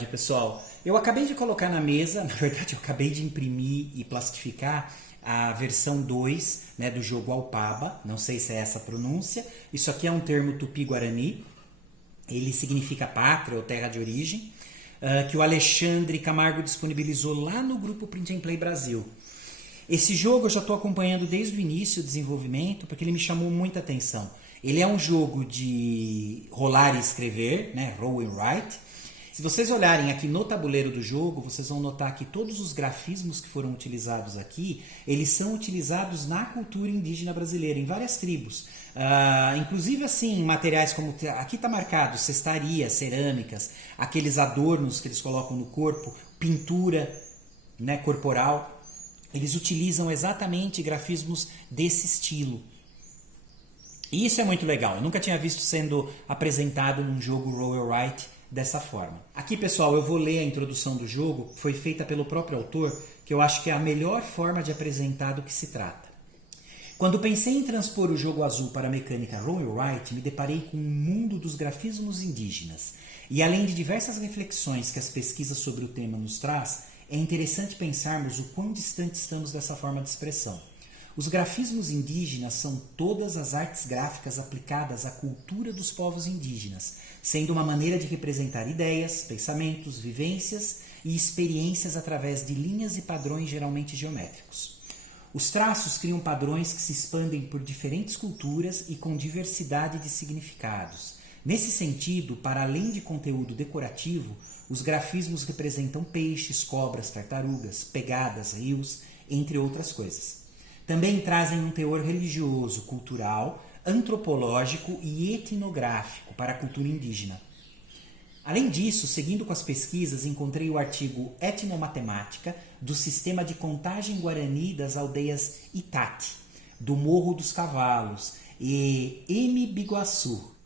tarde, pessoal. Eu acabei de colocar na mesa, na verdade eu acabei de imprimir e plastificar a versão 2, né, do jogo Alpaba, não sei se é essa a pronúncia. Isso aqui é um termo tupi-guarani, ele significa pátria ou terra de origem, que o Alexandre Camargo disponibilizou lá no grupo Print and Play Brasil. Esse jogo eu já estou acompanhando desde o início do desenvolvimento, porque ele me chamou muita atenção. Ele é um jogo de rolar e escrever, né? Roll and write. Se vocês olharem aqui no tabuleiro do jogo, vocês vão notar que todos os grafismos que foram utilizados aqui, eles são utilizados na cultura indígena brasileira, em várias tribos. Inclusive assim, materiais como, aqui está marcado, cestaria, cerâmicas, aqueles adornos que eles colocam no corpo, pintura, né, corporal. Eles utilizam exatamente grafismos desse estilo. E isso é muito legal. Eu nunca tinha visto sendo apresentado num jogo Roll and Write dessa forma. Aqui, pessoal, eu vou ler a introdução do jogo. Foi feita pelo próprio autor, que eu acho que é a melhor forma de apresentar do que se trata. Quando pensei em transpor o jogo azul para a mecânica Roll and Write, me deparei com um mundo dos grafismos indígenas. E além de diversas reflexões que as pesquisas sobre o tema nos traz, é interessante pensarmos o quão distante estamos dessa forma de expressão. Os grafismos indígenas são todas as artes gráficas aplicadas à cultura dos povos indígenas, sendo uma maneira de representar ideias, pensamentos, vivências e experiências através de linhas e padrões geralmente geométricos. Os traços criam padrões que se expandem por diferentes culturas e com diversidade de significados. Nesse sentido, para além de conteúdo decorativo, os grafismos representam peixes, cobras, tartarugas, pegadas, rios, entre outras coisas. Também trazem um teor religioso, cultural, antropológico e etnográfico para a cultura indígena. Além disso, seguindo com as pesquisas, encontrei o artigo Etnomatemática do Sistema de Contagem Guarani das Aldeias Itati, do Morro dos Cavalos e Emibiguaçu,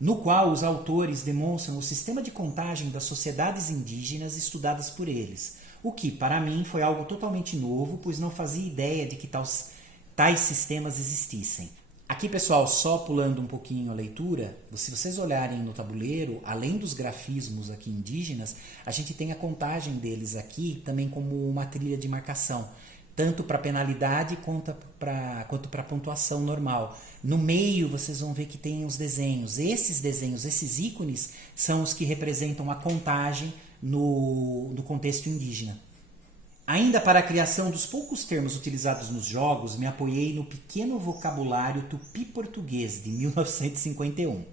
no qual os autores demonstram o sistema de contagem das sociedades indígenas estudadas por eles, o que, para mim, foi algo totalmente novo, pois não fazia ideia de que tais sistemas existissem. Aqui, pessoal, só pulando um pouquinho a leitura, se vocês olharem no tabuleiro, além dos grafismos aqui indígenas, a gente tem a contagem deles aqui também como uma trilha de marcação, tanto para penalidade quanto para pontuação normal. No meio vocês vão ver que tem os desenhos. Esses desenhos, esses ícones, são os que representam a contagem no contexto indígena. Ainda para a criação dos poucos termos utilizados nos jogos, me apoiei no pequeno vocabulário tupi-português de 1951.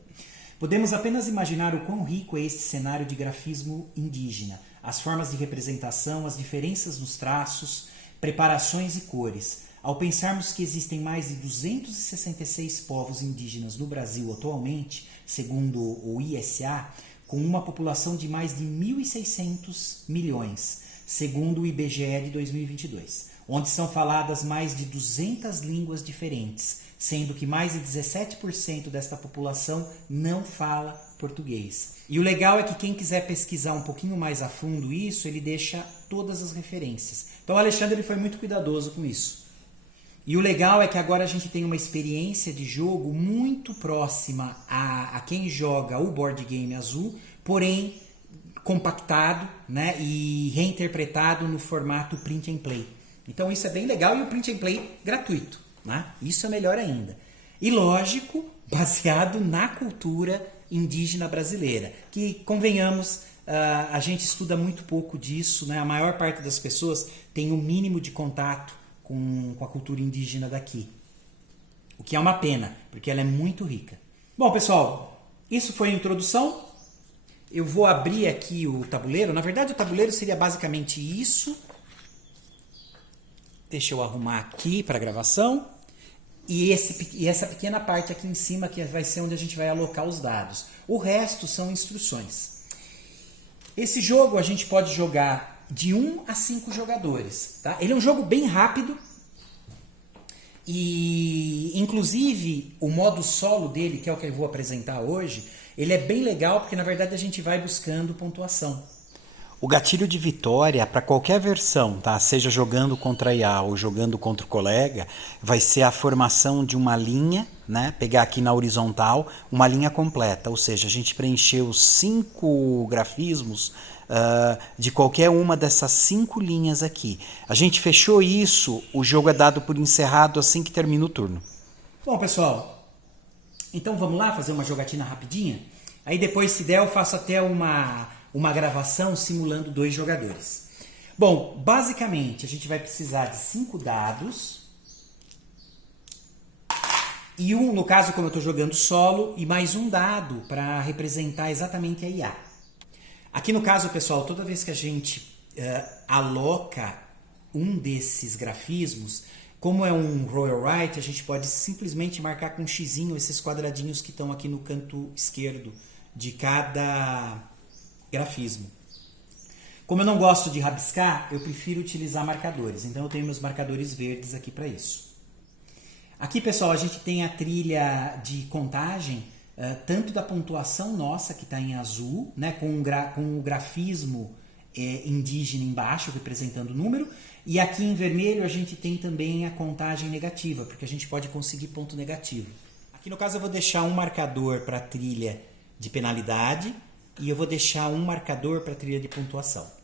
Podemos apenas imaginar o quão rico é este cenário de grafismo indígena, as formas de representação, as diferenças nos traços, preparações e cores. Ao pensarmos que existem mais de 266 povos indígenas no Brasil atualmente, segundo o ISA, com uma população de mais de 1.600 milhões, segundo o IBGE de 2022, onde são faladas mais de 200 línguas diferentes, sendo que mais de 17% desta população não fala português. E o legal é que quem quiser pesquisar um pouquinho mais a fundo isso, ele deixa todas as referências. Então o Alexandre ele foi muito cuidadoso com isso. E o legal é que agora a gente tem uma experiência de jogo muito próxima a quem joga o board game azul, porém compactado, né, e reinterpretado no formato print and play. Então isso é bem legal e o print and play gratuito, né? Isso é melhor ainda. E lógico, baseado na cultura indígena brasileira, que convenhamos, a gente estuda muito pouco disso, né? A maior parte das pessoas tem o mínimo de contato com a cultura indígena daqui. O que é uma pena, porque ela é muito rica. Bom, pessoal, isso foi a introdução. Eu vou abrir aqui o tabuleiro. Na verdade, o tabuleiro seria basicamente isso. Deixa eu arrumar aqui para a gravação. E essa pequena parte aqui em cima, que vai ser onde a gente vai alocar os dados. O resto são instruções. Esse jogo a gente pode jogar de 1 a 5 jogadores. Tá? Ele é um jogo bem rápido. E, inclusive, o modo solo dele, que é o que eu vou apresentar hoje, ele é bem legal porque, na verdade, a gente vai buscando pontuação. O gatilho de vitória para qualquer versão, tá? Seja jogando contra a IA ou jogando contra o colega, vai ser a formação de uma linha, né? Pegar aqui na horizontal uma linha completa, ou seja, a gente preencheu 5 grafismos de qualquer uma dessas 5 linhas aqui. A gente fechou isso, o jogo é dado por encerrado assim que termina o turno. Bom, pessoal, então vamos lá fazer uma jogatina rapidinha? Aí depois, se der, eu faço até uma gravação simulando 2 jogadores. Bom, basicamente, a gente vai precisar de 5 dados. E no caso, como eu estou jogando solo, e mais um dado para representar exatamente a IA. Aqui no caso, pessoal, toda vez que a gente aloca um desses grafismos, como é um roll right, a gente pode simplesmente marcar com um xizinho esses quadradinhos que estão aqui no canto esquerdo de cada grafismo. Como eu não gosto de rabiscar, eu prefiro utilizar marcadores. Então eu tenho meus marcadores verdes aqui para isso. Aqui, pessoal, a gente tem a trilha de contagem, tanto da pontuação nossa, que está em azul, né, com o grafismo indígena embaixo, representando o número, e aqui em vermelho a gente tem também a contagem negativa, porque a gente pode conseguir ponto negativo. Aqui no caso eu vou deixar um marcador para a trilha de penalidade e eu vou deixar um marcador para a trilha de pontuação.